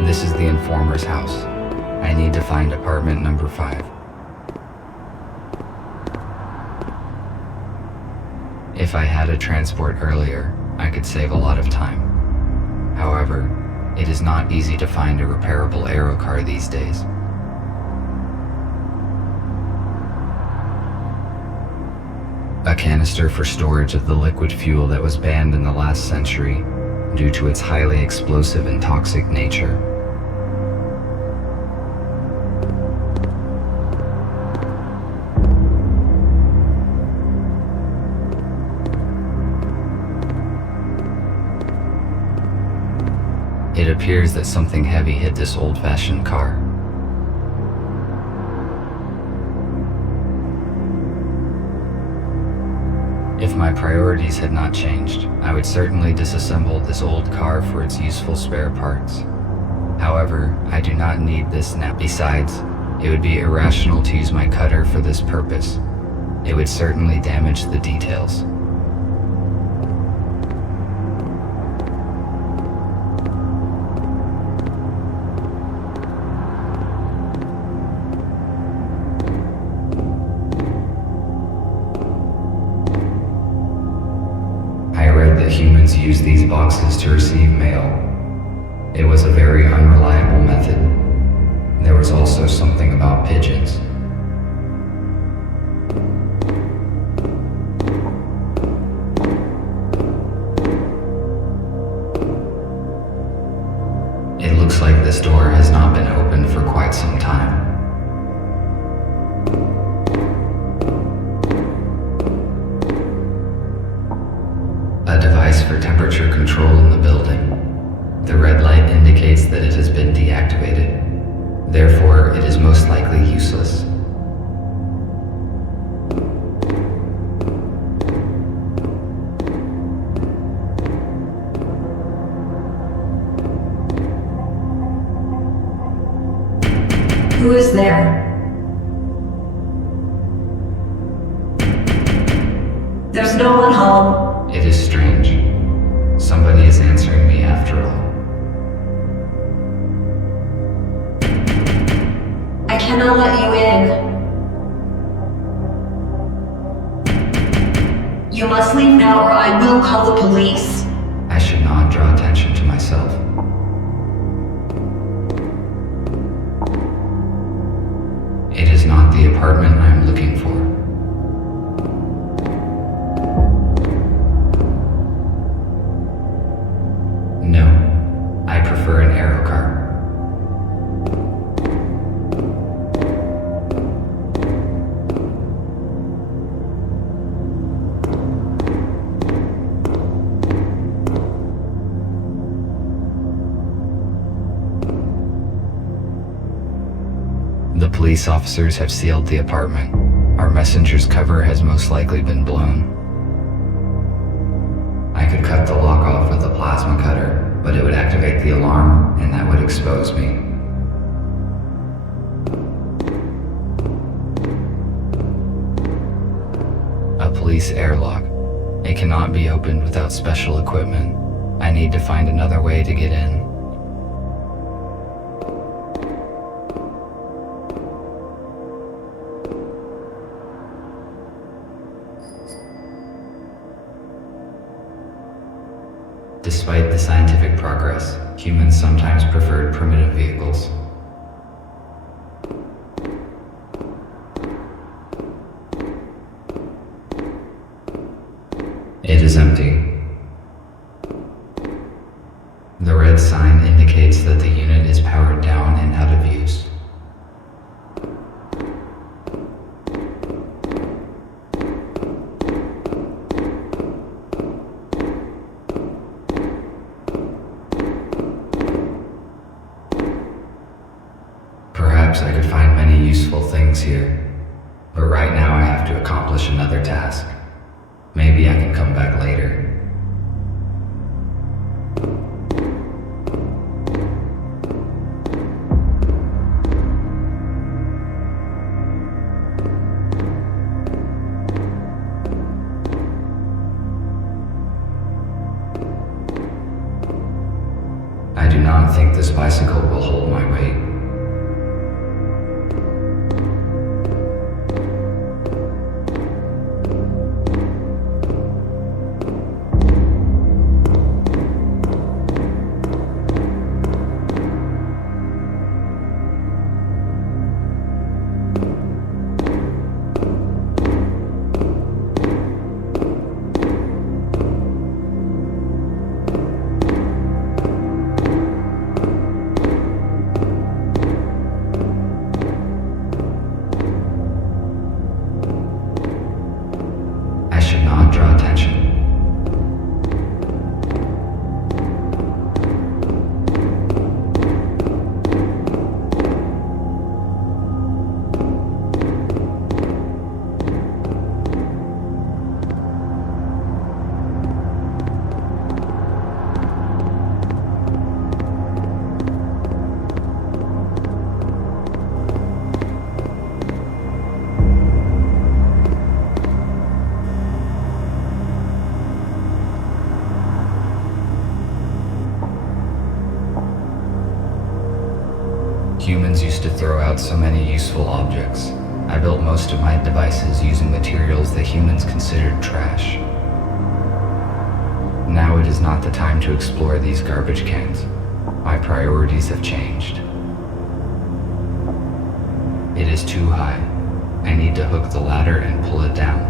This is the informer's house. I need to find apartment number 5. If I had a transport earlier, I could save a lot of time. However, it is not easy to find a repairable aero car these days. A canister for storage of the liquid fuel that was banned in the last century due to its highly explosive and toxic nature. It appears that something heavy hit this old-fashioned car. If my priorities had not changed, I would certainly disassemble this old car for its useful spare parts. However, I do not need this now. Besides, it would be irrational to use my cutter for this purpose. It would certainly damage the details. Humans use these boxes to receive mail. It was a very unreliable method. There was also something about pigeons. It looks like this door has not been opened for quite some time. A device for temperature control in the building. The red light indicates that it has been deactivated. Therefore, it is most likely useless. Who is there? There's no one home. It is strange. Somebody is answering me after all. I cannot let you in. You must leave now or I will call the police. I should not draw attention to myself. It is not the apartment I am looking for. An aero car. The police officers have sealed the apartment. Our messenger's cover has most likely been blown. I could cut the lock off with a plasma cutter, but it would activate the alarm, and that would expose me. A police airlock. It cannot be opened without special equipment. I need to find another way to get in. Despite the scientific progress, humans sometimes preferred primitive vehicles. It is empty. The red sign indicates that the unit is powered down and out of use. Perhaps I could find many useful things here, but right now I have to accomplish another task. Maybe I can come back later. I do not think this bicycle will hold my weight. I should not draw attention. Humans used to throw out so many useful objects. I built most of my devices using materials that humans considered trash. Now it is not the time to explore these garbage cans. My priorities have changed. It is too high. I need to hook the ladder and pull it down.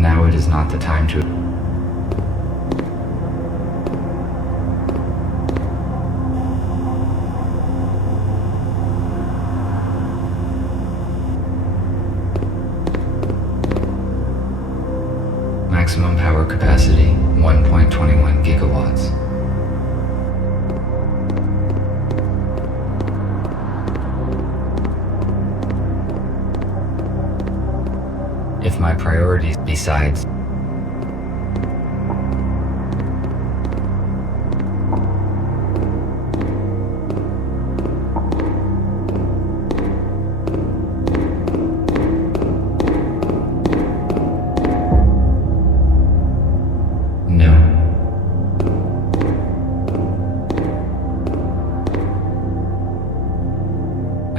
Now it is not the time to maximum power capacity 1.21 gigawatts. If my priorities besides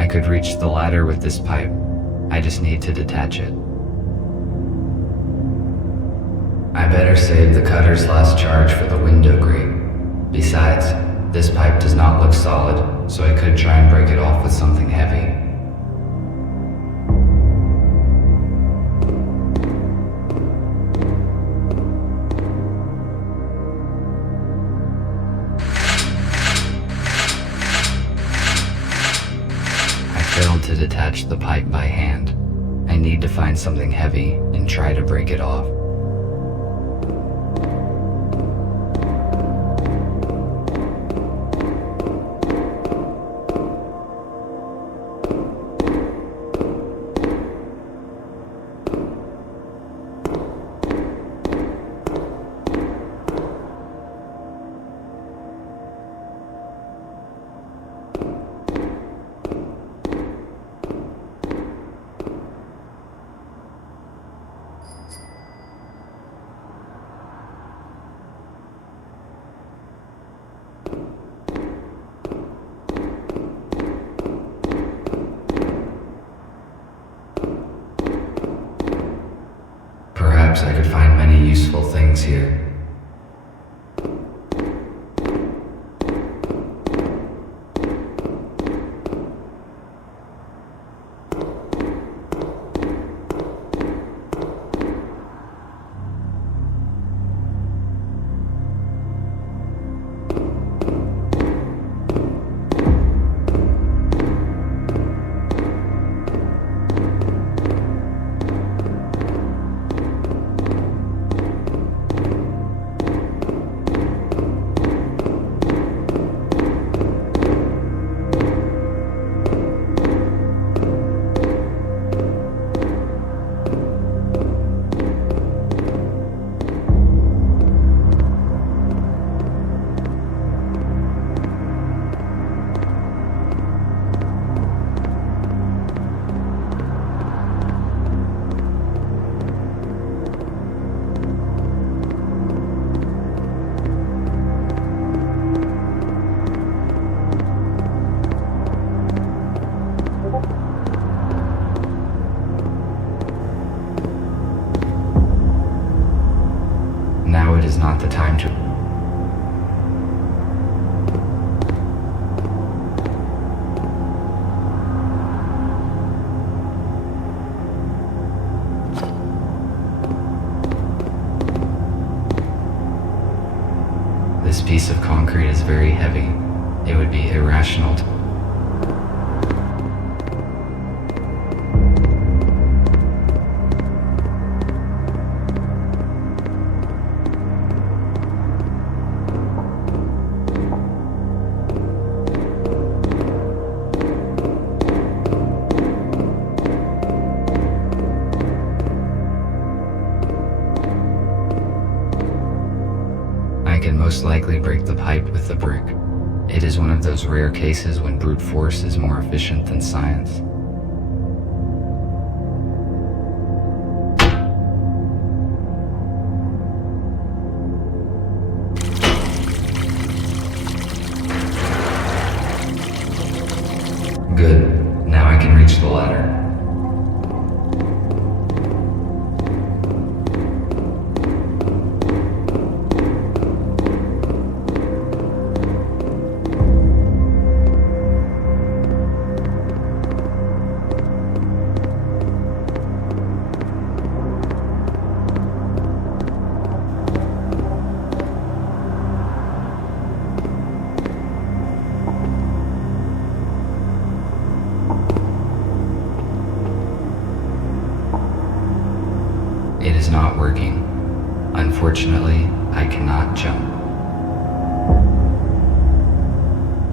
I could reach the ladder with this pipe. I just need to detach it. I better save the cutter's last charge for the window grate. Besides, this pipe does not look solid, so I could try and break it off with something heavy. Failed to detach the pipe by hand. I need to find something heavy and try to break it off. Perhaps I could find many useful things here. Now it is not the time to... This piece of concrete is very heavy. It would be irrational to... I can most likely break the pipe with the brick. It is one of those rare cases when brute force is more efficient than science. Good. Now I can reach the ladder. It is not working. Unfortunately, I cannot jump.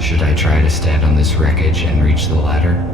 Should I try to stand on this wreckage and reach the ladder?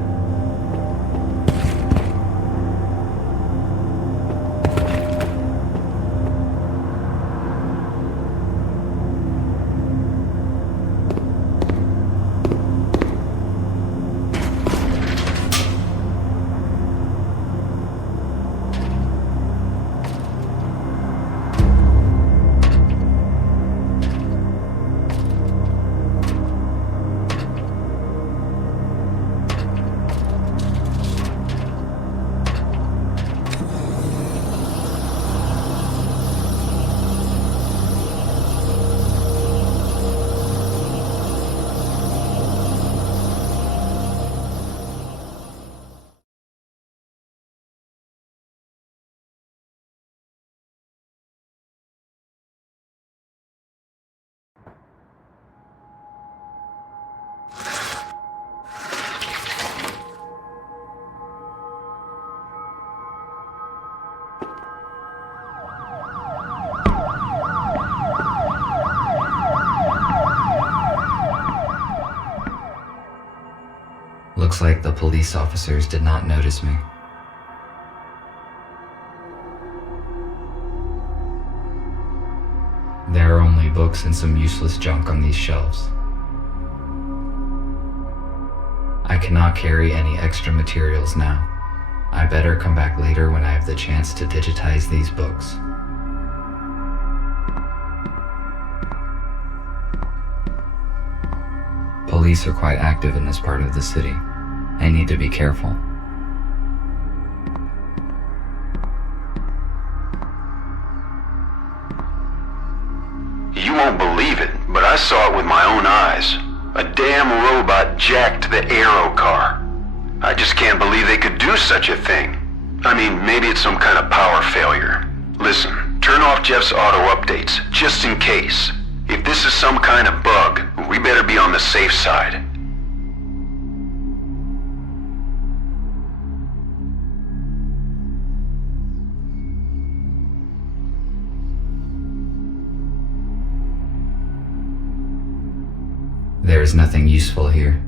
Looks like the police officers did not notice me. There are only books and some useless junk on these shelves. I cannot carry any extra materials now. I better come back later when I have the chance to digitize these books. Police are quite active in this part of the city. I need to be careful. You won't believe it, but I saw it with my own eyes. A damn robot jacked the Aero car. I just can't believe they could do such a thing. I mean, maybe it's some kind of power failure. Listen, turn off Jeff's auto updates, just in case. If this is some kind of bug, we better be on the safe side. There is nothing useful here.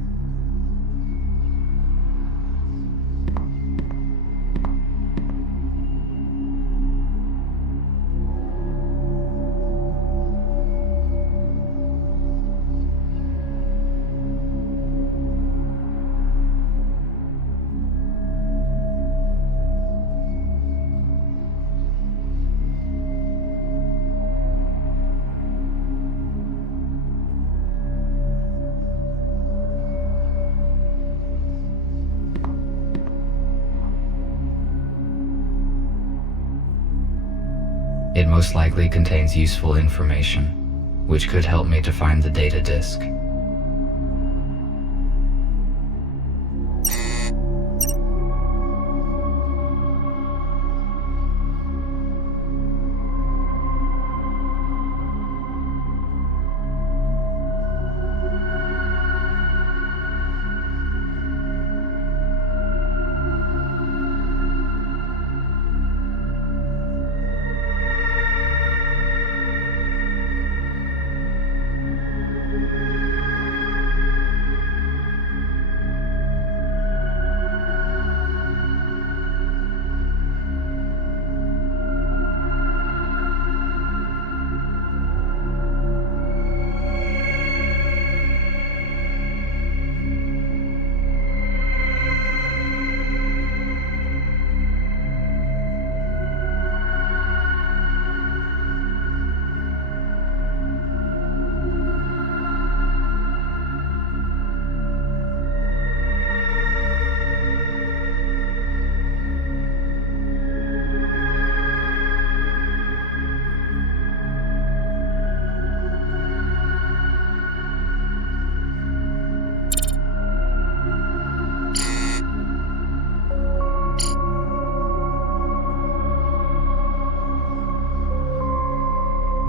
most likely contains useful information, which could help me to find the data disk.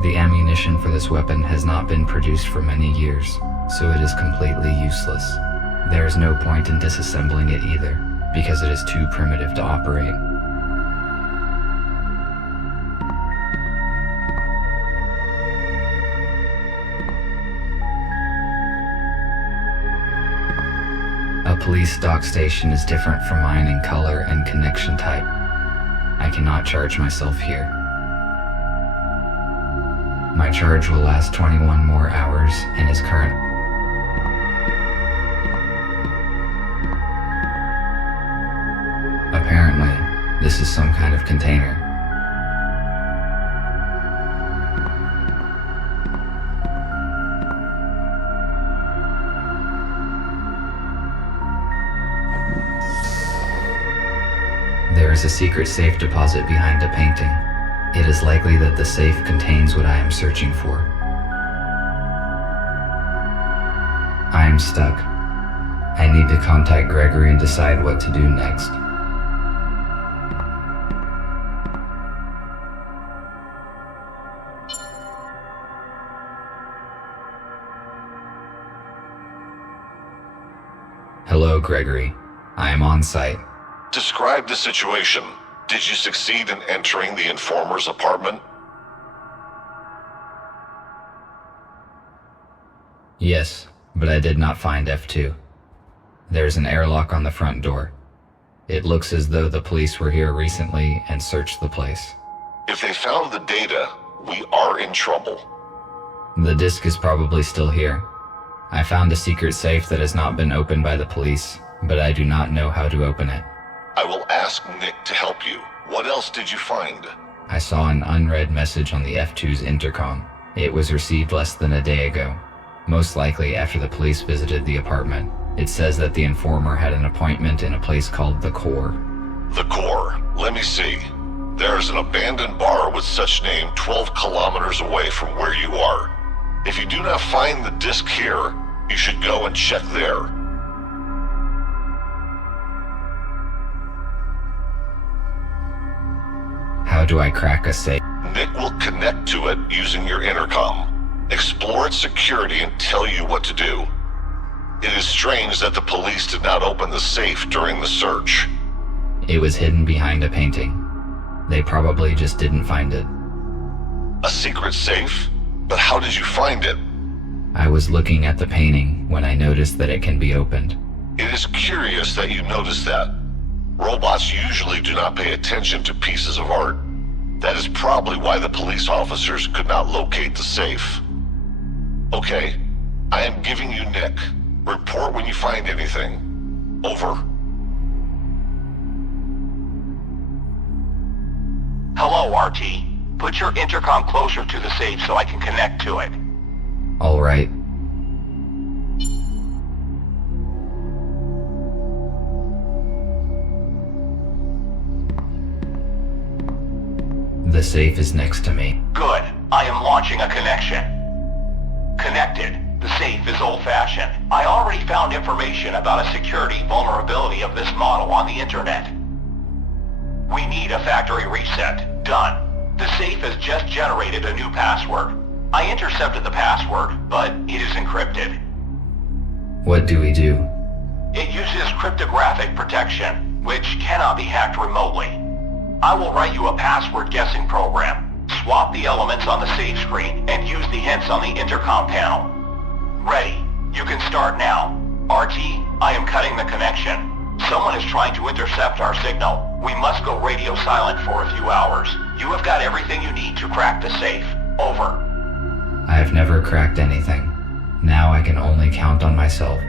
The ammunition for this weapon has not been produced for many years, so it is completely useless. There is no point in disassembling it either, because it is too primitive to operate. A police dock station is different from mine in color and connection type. I cannot charge myself here. My charge will last 21 more hours and is current. Apparently, this is some kind of container. There is a secret safe deposit behind a painting. It is likely that the safe contains what I am searching for. I am stuck. I need to contact Gregory and decide what to do next. Hello, Gregory. I am on site. Describe the situation. Did you succeed in entering the informer's apartment? Yes, but I did not find F2. There's an airlock on the front door. It looks as though the police were here recently and searched the place. If they found the data, we are in trouble. The disk is probably still here. I found a secret safe that has not been opened by the police, but I do not know how to open it. I will ask Nick to help you. What else did you find? I saw an unread message on the F2's intercom. It was received less than a day ago, most likely after the police visited the apartment. It says that the informer had an appointment in a place called The Core. The Core. Let me see. There is an abandoned bar with such name 12 kilometers away from where you are. If you do not find the disc here, you should go and check there. How do I crack a safe? Nick will connect to it using your intercom, explore its security, and tell you what to do. It is strange that the police did not open the safe during the search. It was hidden behind a painting. They probably just didn't find it. A secret safe? But how did you find it? I was looking at the painting when I noticed that it can be opened. It is curious that you noticed that. Robots usually do not pay attention to pieces of art. That is probably why the police officers could not locate the safe. Okay, I am giving you Nick. Report when you find anything. Over. Hello, RT. Put your intercom closer to the safe so I can connect to it. All right. The safe is next to me. Good. I am launching a connection. Connected. The safe is old-fashioned. I already found information about a security vulnerability of this model on the internet. We need a factory reset. Done. The safe has just generated a new password. I intercepted the password, but it is encrypted. What do we do? It uses cryptographic protection, which cannot be hacked remotely. I will write you a password guessing program. Swap the elements on the save screen and use the hints on the intercom panel. Ready. You can start now. RT, I am cutting the connection. Someone is trying to intercept our signal. We must go radio silent for a few hours. You have got everything you need to crack the safe. Over. I have never cracked anything. Now I can only count on myself.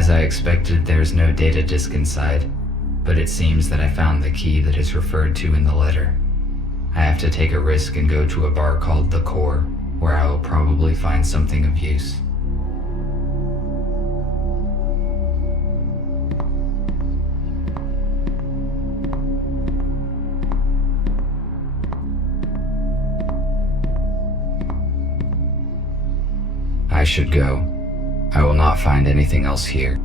As I expected, there's no data disk inside, but it seems that I found the key that is referred to in the letter. I have to take a risk and go to a bar called The Core, where I will probably find something of use. I should go. I will not find anything else here.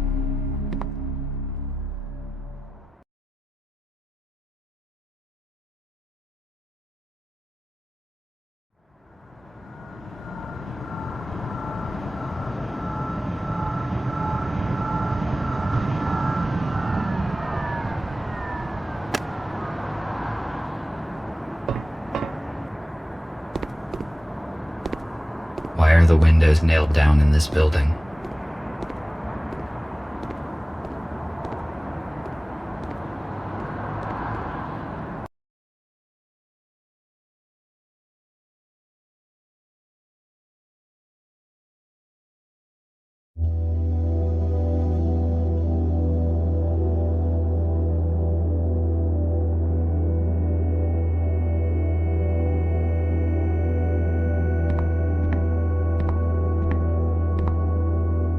Why are the windows nailed down in this building?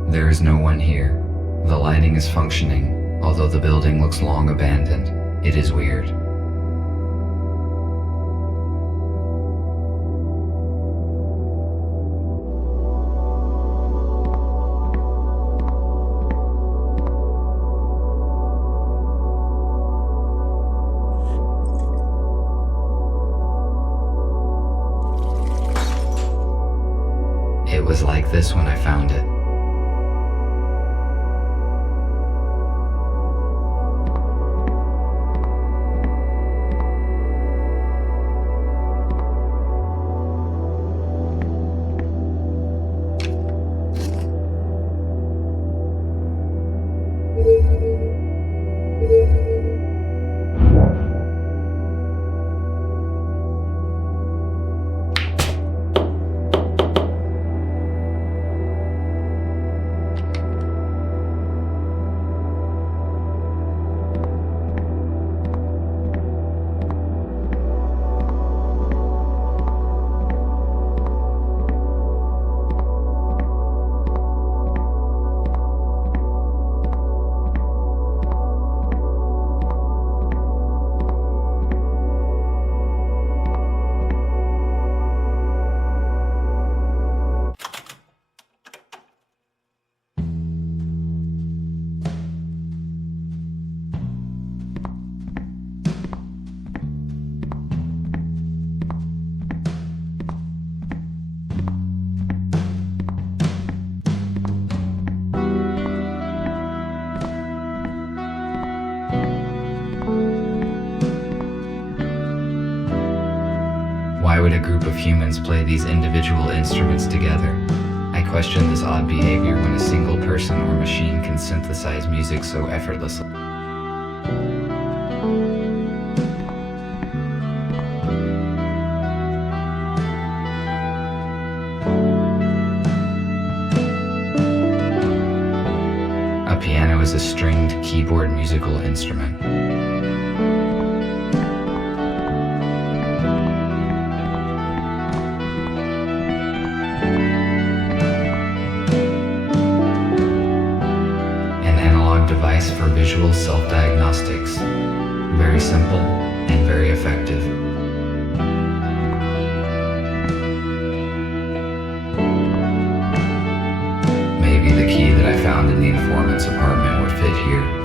There is no one here. The lighting is functioning, although the building looks long abandoned. It is weird. It was like this when I found it. Why would a group of humans play these individual instruments together? I question this odd behavior when a single person or machine can synthesize music so effortlessly. A piano is a stringed keyboard musical instrument. Device for visual self-diagnostics. Very simple and very effective. Maybe the key that I found in the informant's apartment would fit here.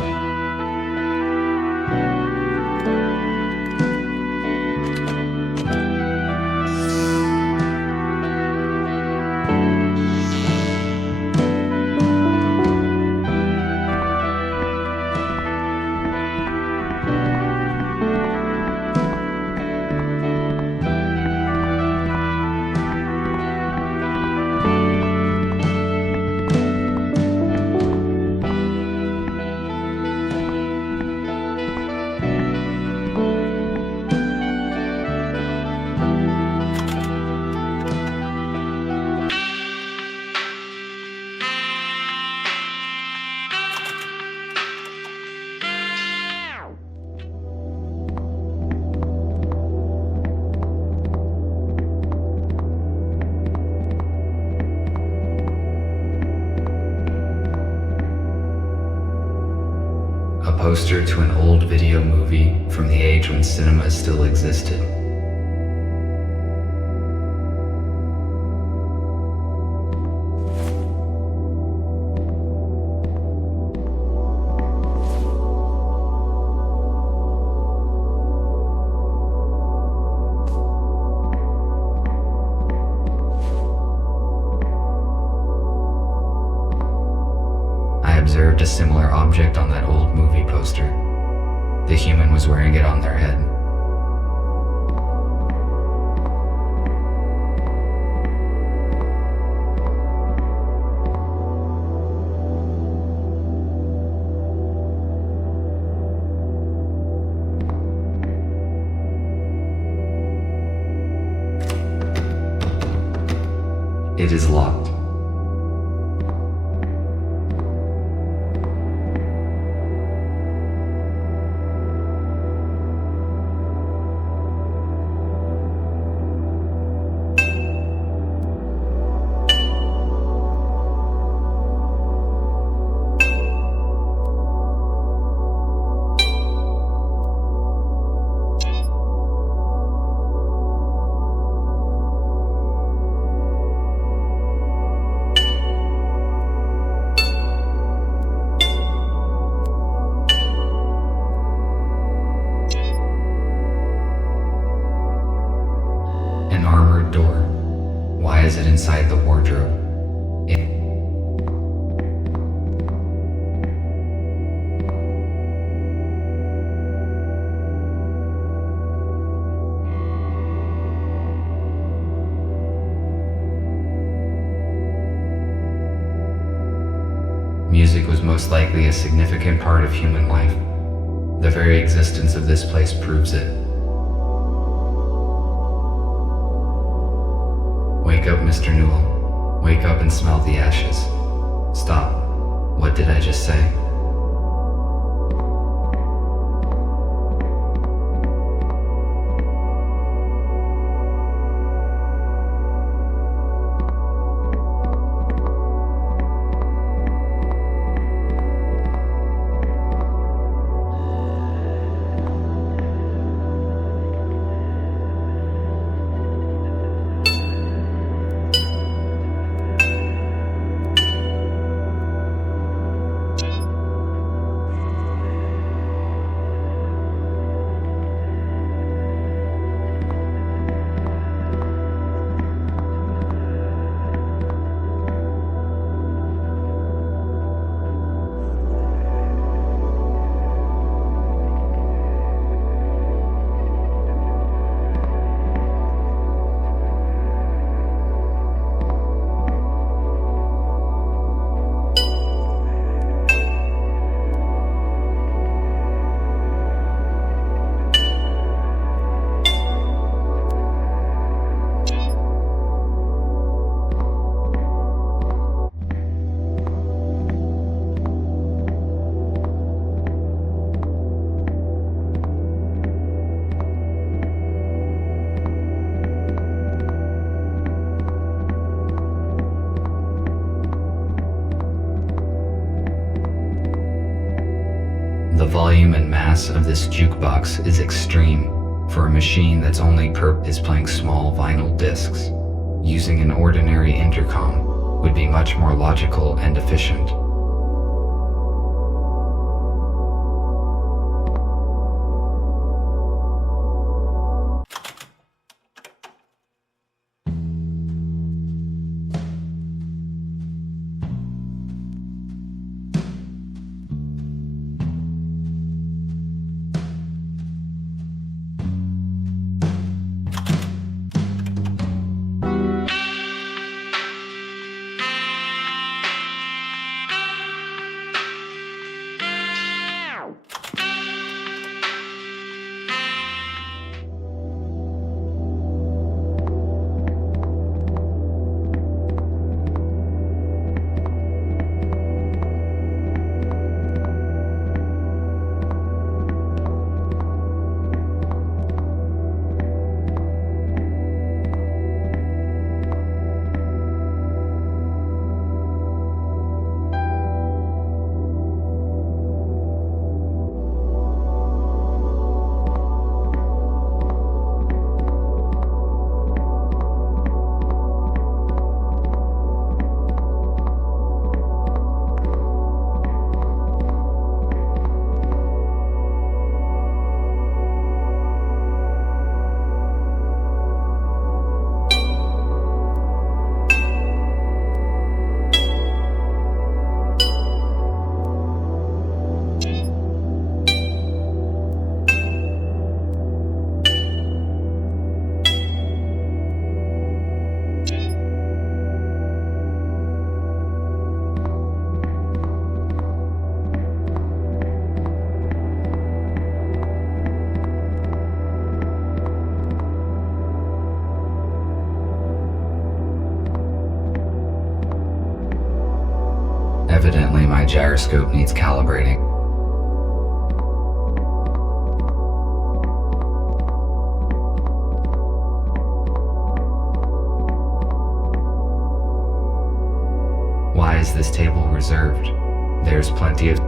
poster to an old video movie from the age when cinema still existed. Observed a similar object on that old movie poster. The human was wearing it on their head. It is locked. An armored door. Why is it inside the wardrobe? Music was most likely a significant part of human life. The very existence of this place proves it. Wake up, Mr. Newell. Wake up and smell the ashes. Stop. What did I just say? The volume and mass of this jukebox is extreme for a machine that's only is playing small vinyl discs. Using an ordinary intercom would be much more logical and efficient. Evidently, my gyroscope needs calibrating. Why is this table reserved? There's plenty of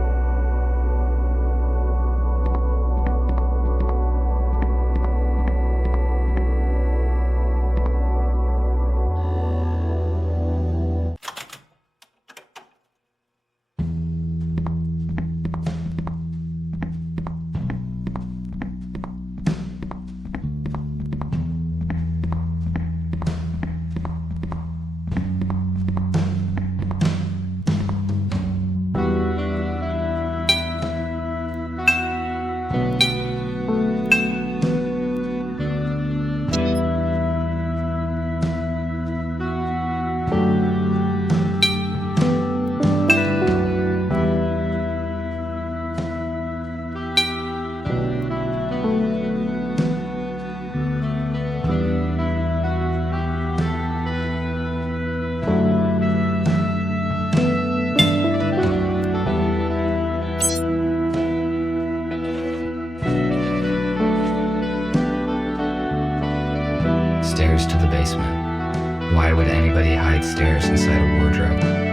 stairs to the basement. Why would anybody hide stairs inside a wardrobe?